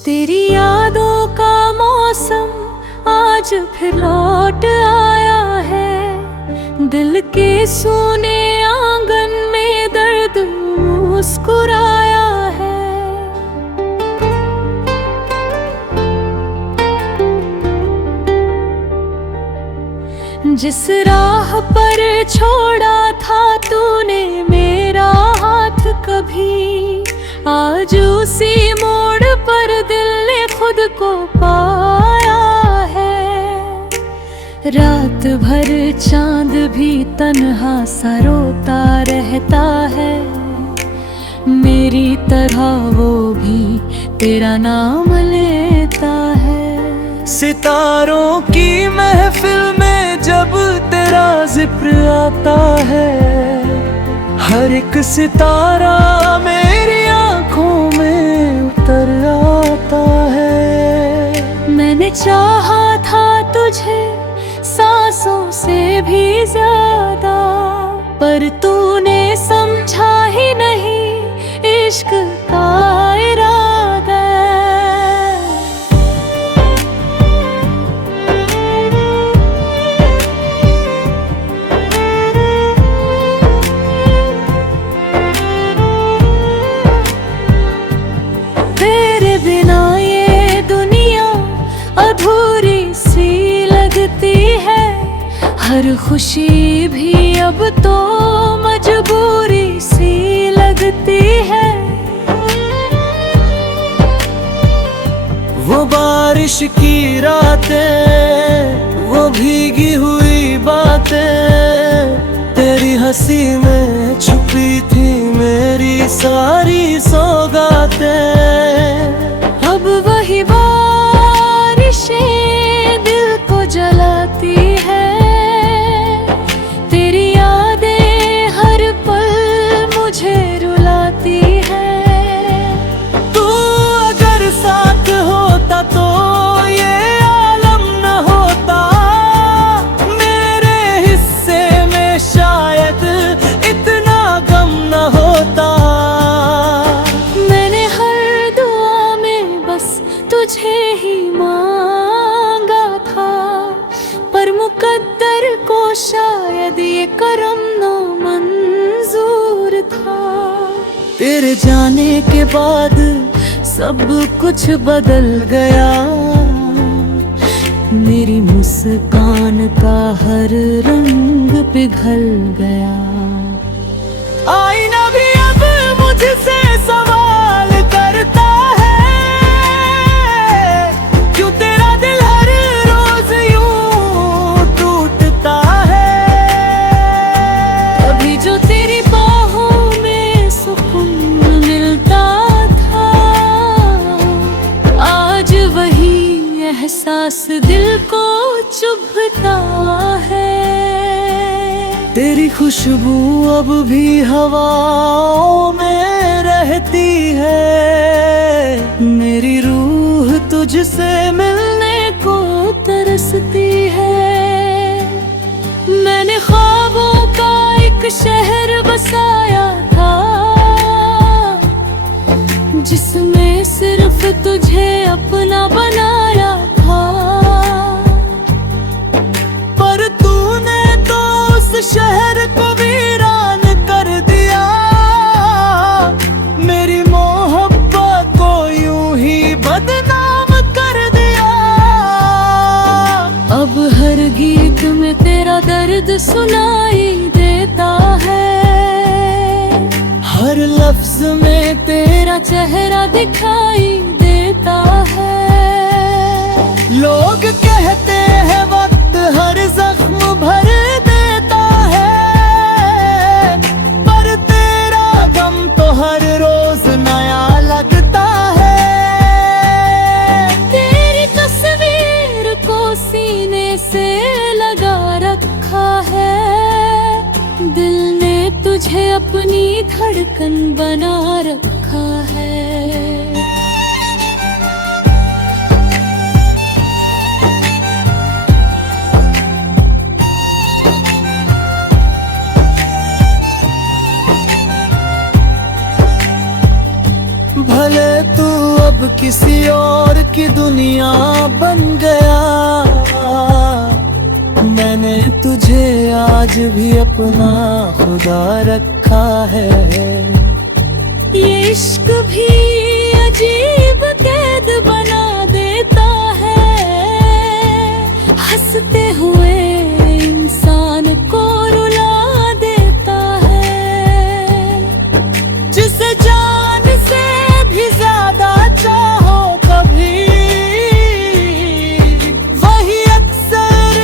तेरी यादों का मौसम आज फिर लौट आया है। दिल के सूने आंगन में दर्द मुस्कुराया है। जिस राह पर छोड़ा था तूने मेरा हाथ कभी, आज उसी मोड़ पर दिल ने खुद को पाया है। रात भर चांद भी तन्हा सा रोता रहता है, मेरी तरह वो भी तेरा नाम लेता है। सितारों की महफिल में जब तेरा जिक्र आता है, हर एक सितारा मेरी आंखों में उतर आता है। मैंने चाहा था तुझे सांसों से भी ज्यादा, पर तूने समझा ही नहीं इश्क का इरादा। तेरे बिना ये दुनिया अधूरी सी लगती है, हर खुशी भी अब तो मजबूरी सी लगती है। वो बारिश की रातें, वो भीगी हुई बातें, तेरी हंसी में छुपी थी मेरी सारी सौगातें। अब वही बारिशें दिल को जलाती है, तेरी यादें हर पल मुझे रुलाती है। तू अगर साथ होता तो ये आलम न होता, मेरे हिस्से में शायद इतना गम न होता। मैंने हर दुआ में बस तुझे ही मांगा था, पर मुकद्दर को शायद ये करम ना मंजूर था। तेरे जाने के बाद सब कुछ बदल गया, मेरी मुस्कान का हर रंग पिघल गया। आईना भी अब मुझसे सवाल करता है, क्यों तेरा दिल हर रोज यूं टूटता है। अभी जो तेरी बाहों में सुकून मिलता था, आज वही एहसास दिल को चुभता है। तेरी खुशबू अब भी हवाओं में रहती है, मेरी रूह तुझसे मिलने को तरसती है। मैंने ख्वाबों का एक शहर बसाया था, जिसमें सिर्फ तुझे अपना बनाया था। पर तूने तो उस शहर को वीरान कर दिया, मेरी मोहब्बत को यूं ही बदनाम कर दिया। अब हर गीत में तेरा दर्द सुनाई देता है, हर लफ्ज में तेरा चेहरा दिखाई देता है। लोग कहते हैं वक्त हर जख्म भर देता है, पर तेरा गम तो हर रोज नया लगता है। तेरी तस्वीर को सीने से लगा रखा है, दिल ने तुझे अपनी धड़कन बना रखा है। भले तू अब अब किसी और की दुनिया बन गया। मैंने तुझे आज भी अपना खुदा रखा है। ये इश्क भी अजीब कैद बना देता है, हंसते हुए इंसान को रुला देता है। जिसे जान से भी ज्यादा चाहो कभी, वही अक्सर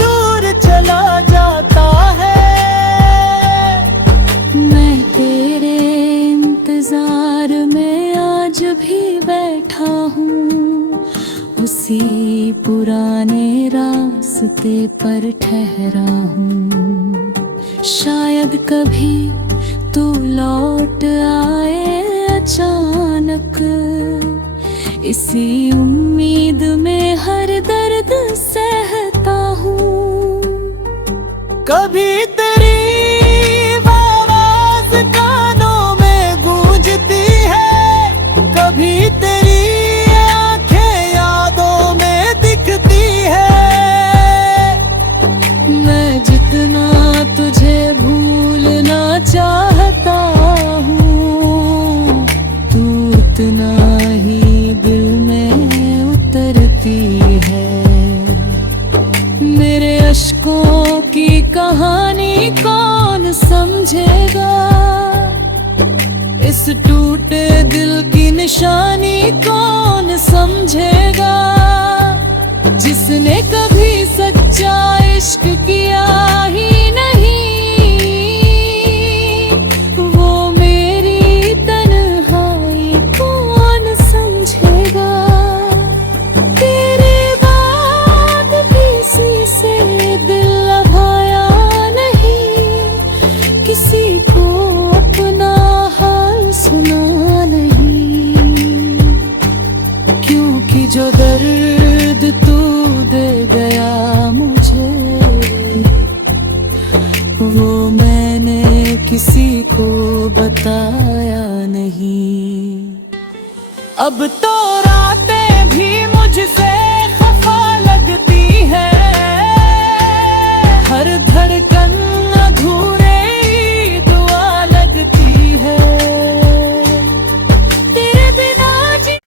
दूर चला जाता है। मैं तेरे इंतजार में आज भी बैठा हूँ, उसी पुराने रास्ते पर ठहरा हूँ। शायद कभी तू लौट आए अचानक, इसी उम्मीद में हर दर्द सहता हूँ। कभी तेरी आवाज कानों में गूंजती है, कभी तेरी आंखें यादों में दिखती है। मैं जितना तुझे भूलना चाहता हूँ, तू उतना ही दिल में उतरती है। मेरे अश्कों की कहानी कौन समझेगा, इस टूटे दिल की निशानी कौन समझेगा। जिसने कभी सच्चा इश्क किया ही नहीं, वो मेरी तन्हाई कौन समझेगा। तेरे बाद किसी से दिल लगाया नहीं, किसी को अपना हाल सुना नहीं। क्योंकि जो दर्द तू दे गया मुझे, वो मैंने किसी को बताया नहीं। अब तो रातें भी मुझसे खफा लगती है, हर धड़कन अधूरे ही दुआ लगती है। तेरे बिना जी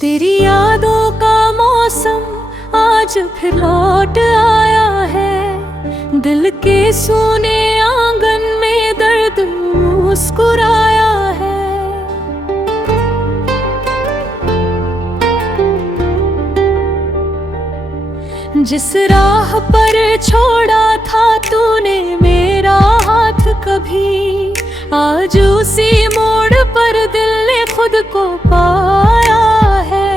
तेरी यादों का मौसम आज फिर लौट आया है। दिल के सूने आंगन में दर्द मुस्कुराया है। जिस राह पर छोड़ा था तूने मेरा हाथ कभी, आज उसी मोड़ पर दिल ने खुद को पाया है।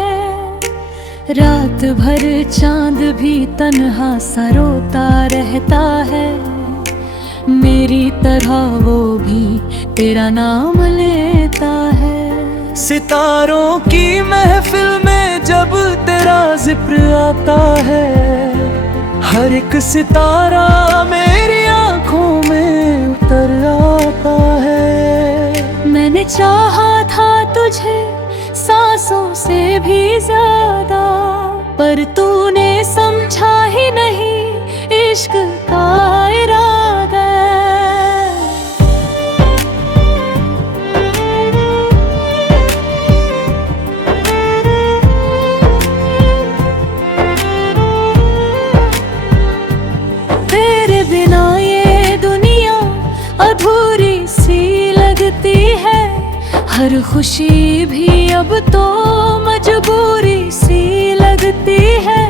रात भर चांद भी तन्हा सा रोता रहता है, मेरी तरह वो भी तेरा नाम लेता है। सितारों की महफिल में जब तेरा जिक्र आता है, हर एक सितारा मेरी आंखों में उतर आता है। मैंने चाहा था तुझे सांसों से भी ज्यादा, पर तूने समझा ही नहीं इश्क का इरादा। तेरे बिना ये दुनिया अधूरी सी लगती है, हर खुशी भी अब तो मजबूरी सी लगती है।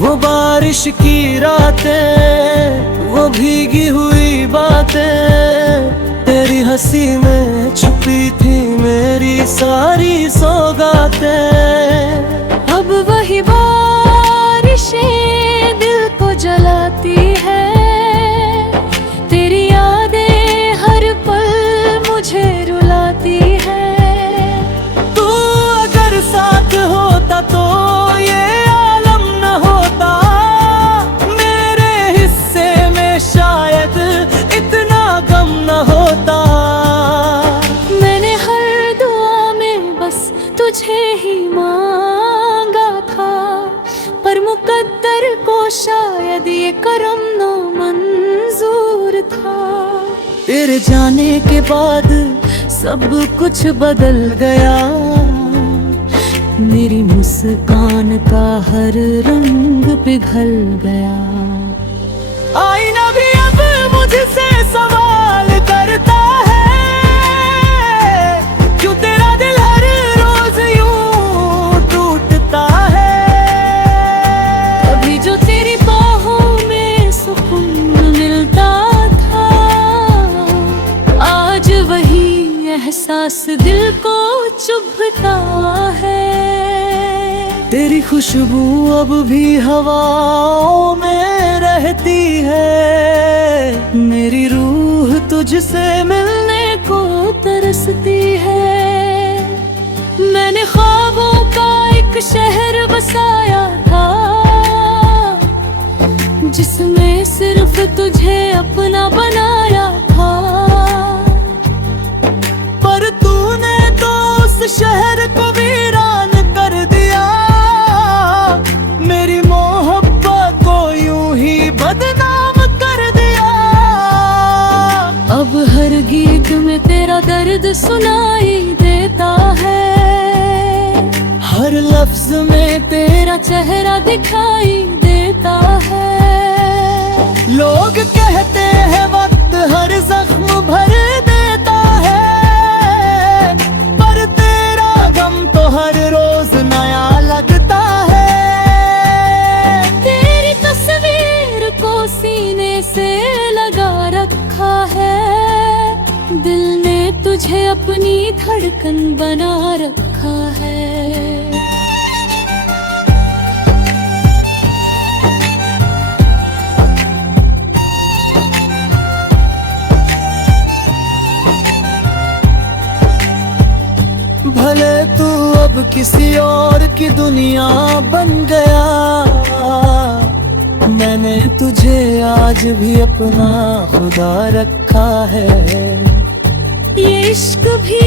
वो बारिश की रातें, वो भीगी हुई बातें, तेरी हंसी में छुपी थी मेरी सारी सौगातें। अब वही बारिशें दिल को जलाती है, तेरी यादें हर पल मुझे रुलाती है। तुझे ही मांगा था, पर मुकद्दर को शायद ये करम ना मंजूर था। तेरे जाने के बाद सब कुछ बदल गया, मेरी मुस्कान का हर रंग पिघल गया। आईना भी अब मुझसे सवाल करता है, क्यों तेरा दिल हर रोज यूं टूटता है। अभी जो तेरी बाहों में सुकून मिलता था, आज वही एहसास दिल को चुभता है। तेरी खुशबू अब भी हवाओं में रहती है, मेरी रूह तुझसे मिलने को तरसती है। मैंने ख्वाबों का एक शहर बसाया था, जिसमें सिर्फ तुझे अपना बनाया था। पर तूने तो उस शहर को वीरान कर दिया, मेरी मोहब्बत को यूं ही बदनाम कर दिया। अब हर गीत में तेरा दर्द सुनाई देता है, हर लफ्ज में तेरा चेहरा दिखाई देता है। लोग कहते हैं वक्त हर जख्म भर देता है, पर तेरा गम तो हर रोज नया लगता है। तेरी तस्वीर को सीने से लगा रखा है, दिल ने तुझे अपनी धड़कन बना रखा है। भले तू अब किसी और की दुनिया बन गया, मैंने तुझे आज भी अपना खुदा रखा है। ये इश्क भी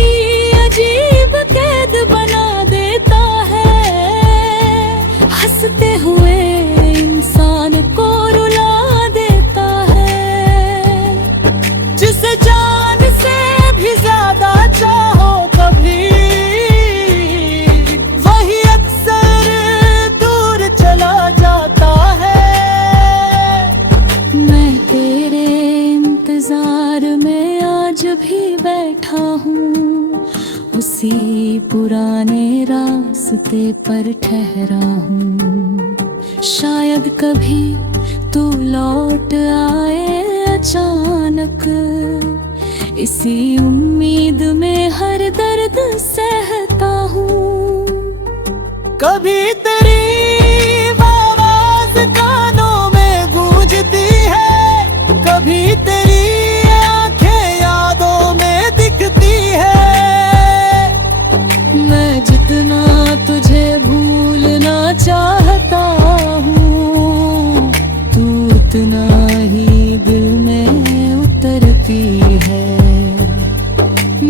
अजीब कैद बना देता है, हंसते हुए इंसान को रुला देता है। जिसे जान से भी ज्यादा चाहो कभी, वही अक्सर दूर चला जाता है। मैं तेरे इंतजार में आज भी बैठा हूँ, उसी पुराने रास्ते पर ठहरा हूँ। शायद कभी तू लौट आए अचानक, इसी उम्मीद में हर दर्द सहता हूँ। कभी तेरी आवाज कानों में गूंजती है, कभी तेरी आंखें यादों में दिखती है। मैं जितना तुझे भूलना चाहता हूँ, तू उतना ही दिल में उतरती है।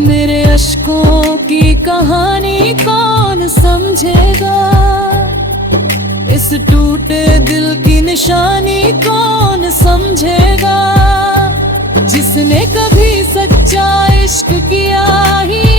मेरे अश्कों की कहानी कौन समझेगा, इस टूटे दिल की निशानी कौन समझेगा। जिसने कभी सच्चा इश्क किया ही